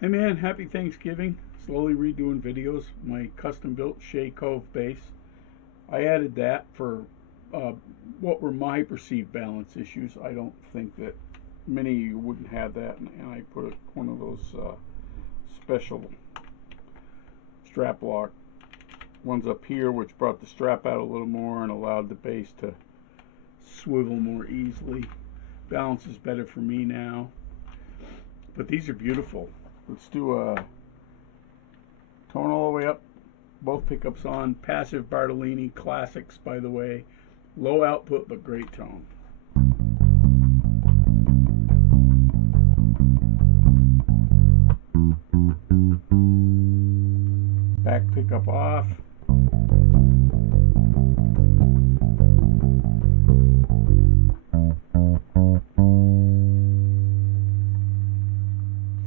Hey man, happy Thanksgiving. Slowly redoing videos. My custom built Shea Cove bass. I added that for uh, what were my perceived balance issues. I don't think that many of you wouldn't have that, and I put one of those special strap lock ones up here, which brought the strap out a little more and allowed the bass to swivel more easily. Balance is better for me now, but these are beautiful. Let's do a tone all the way up, both pickups on, passive Bartolini classics, by the way, low output but great tone. Back pickup off.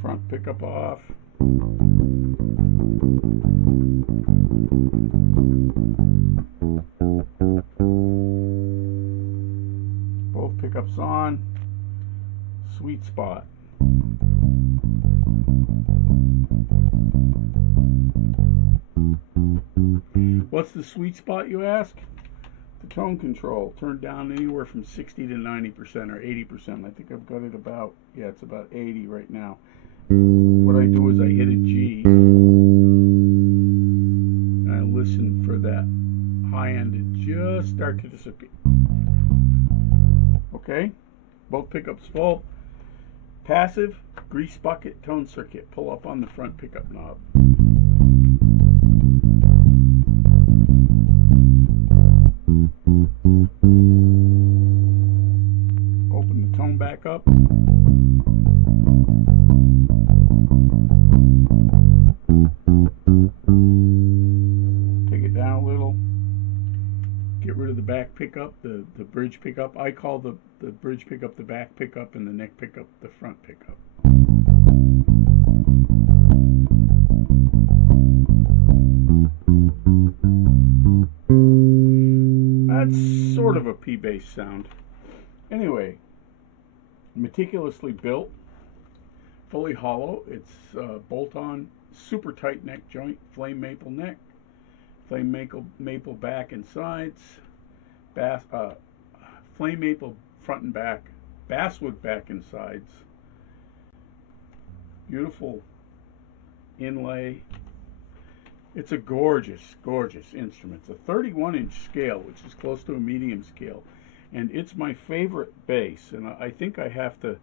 Front pickup off. Both pickups on. Sweet spot. What's the sweet spot, you ask? The tone control turned down anywhere from 60 to 90% or 80%. I think I've got it about, yeah, it's about 80 right now. What I do is I hit a G and I listen for that high end to just start to disappear. Okay, both pickups full. Passive, grease bucket, tone circuit. Pull up on the front pickup knob. Open the tone back up. Take it down a little. Get rid of the back pickup, the bridge pickup. I call the bridge pickup the back pickup and the neck pickup the front pickup. That's sort of a P-bass sound. Anyway, meticulously built, fully hollow. It's bolt-on, super tight neck joint, flame maple neck, flame maple back and sides, bass, flame maple front and back, basswood back and sides. Beautiful inlay. It's a gorgeous, gorgeous instrument. It's a 31-inch scale, which is close to a medium scale, and it's my favorite bass. And I think I have to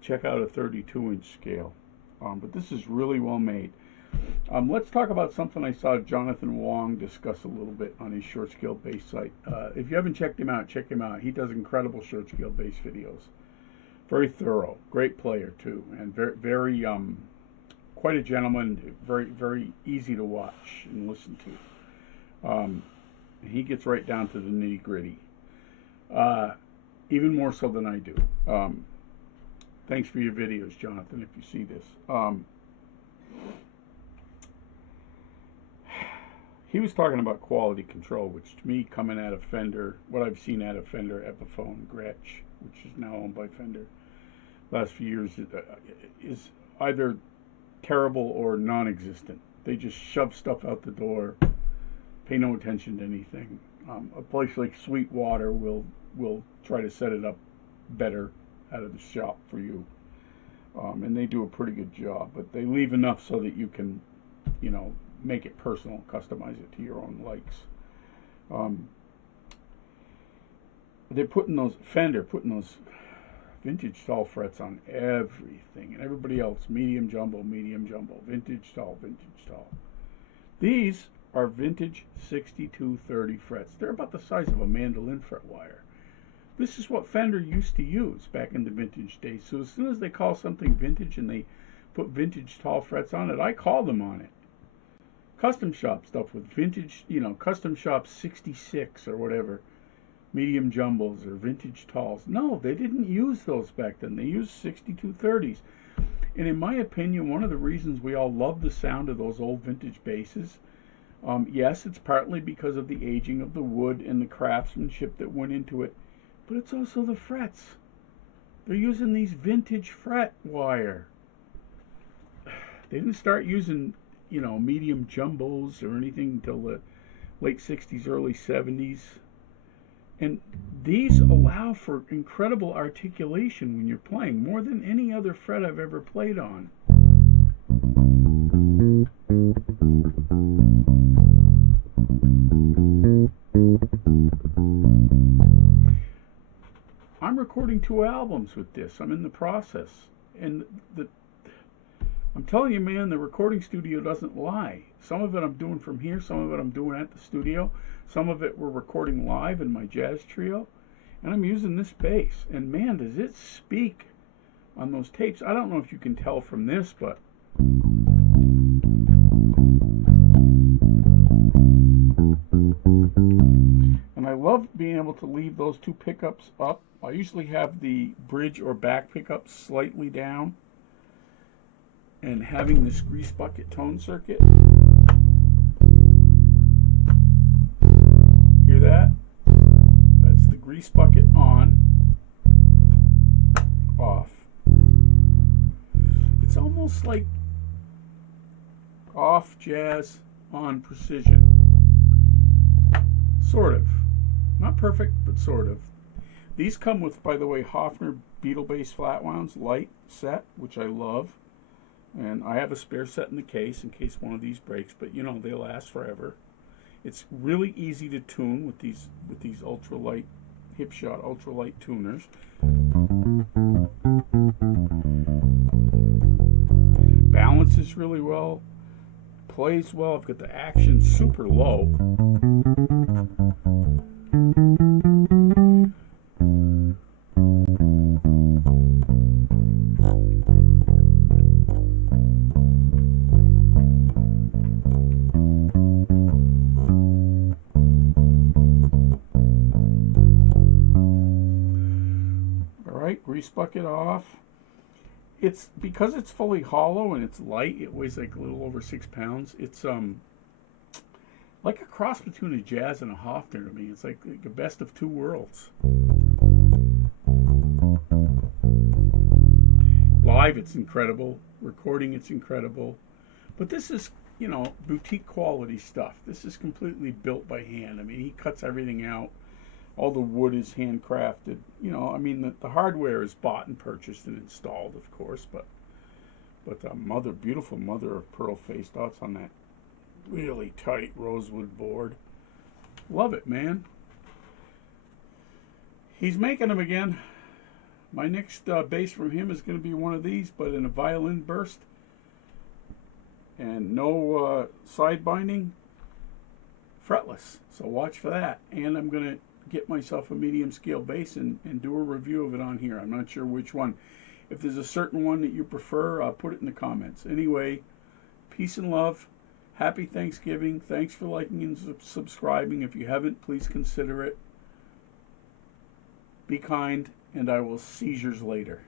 check out a 32-inch scale. But this is really well made. Let's talk about something I saw Jonathan Wong discuss a little bit on his short scale bass site. If you haven't checked him out, check him out. He does incredible short scale bass videos. Very thorough, great player too, and very quite a gentleman. Very very easy to watch and listen to. He gets right down to the nitty gritty, even more so than I do. Thanks for your videos, Jonathan. If you see this. He was talking about quality control, which to me, coming out of Fender, what I've seen out of Fender, Epiphone, Gretsch, which is now owned by Fender, last few years, is either terrible or non-existent. They just shove stuff out the door, pay no attention to anything. A place like Sweetwater will try to set it up better out of the shop for you, and they do a pretty good job. But they leave enough so that you can, make it personal, customize it to your own likes. They're putting those vintage tall frets on everything, and everybody else medium jumbo, vintage tall. These are vintage 6230 frets. They're about the size of a mandolin fret wire. This is what Fender used to use back in the vintage days. So as soon as they call something vintage and they put vintage tall frets on it, I call them on it. Custom shop stuff with vintage, custom shop 66 or whatever, medium jumbles or vintage talls. No, they didn't use those back then. They used 6230s. And in my opinion, one of the reasons we all love the sound of those old vintage basses, yes, it's partly because of the aging of the wood and the craftsmanship that went into it, but it's also the frets. They're using these vintage fret wire. They didn't start using, medium jumbos or anything until the late 60s, early 70s. And these allow for incredible articulation when you're playing, more than any other fret I've ever played on. I'm recording 2 albums with this. I'm in the process. And I'm telling you, man, the recording studio doesn't lie. Some of it I'm doing from here, some of it I'm doing at the studio, some of it we're recording live in my jazz trio, and I'm using this bass. And man, does it speak on those tapes. I don't know if you can tell from this, but and I love being able to leave those 2 pickups up. I usually have the bridge or back pickups slightly down, and having this grease bucket tone circuit. Hear that? That's the grease bucket on, off. It's almost like off jazz, on precision. Sort of. Not perfect, but sort of. These come with, by the way, Hofner Beatle Bass flat wounds, light set, which I love. And I have a spare set in the case in case one of these breaks, but they last forever. It's really easy to tune with these ultralight Hipshot ultralight tuners. Balances really well, plays well. I've got the action super low. Grease bucket off. It's because it's fully hollow and it's light. It weighs like a little over 6 pounds. It's like a cross between a jazz and a Hofner to me. It's like a best of 2 worlds. Live, it's incredible. Recording, it's incredible. But this is, boutique quality stuff. This is completely built by hand. I mean, he cuts everything out. All the wood is handcrafted. The hardware is bought and purchased and installed, of course, but beautiful mother of pearl face dots on that really tight rosewood board. Love it, man. He's making them again. My next bass from him is going to be one of these, but in a violin burst. And no side binding, fretless. So watch for that. And I'm going to get myself a medium scale bass and do a review of it on here. I'm not sure which one. If there's a certain one that you prefer, put it in the comments. Anyway, peace and love. Happy Thanksgiving. Thanks for liking and subscribing. If you haven't, please consider it. Be kind, and I will see yous later.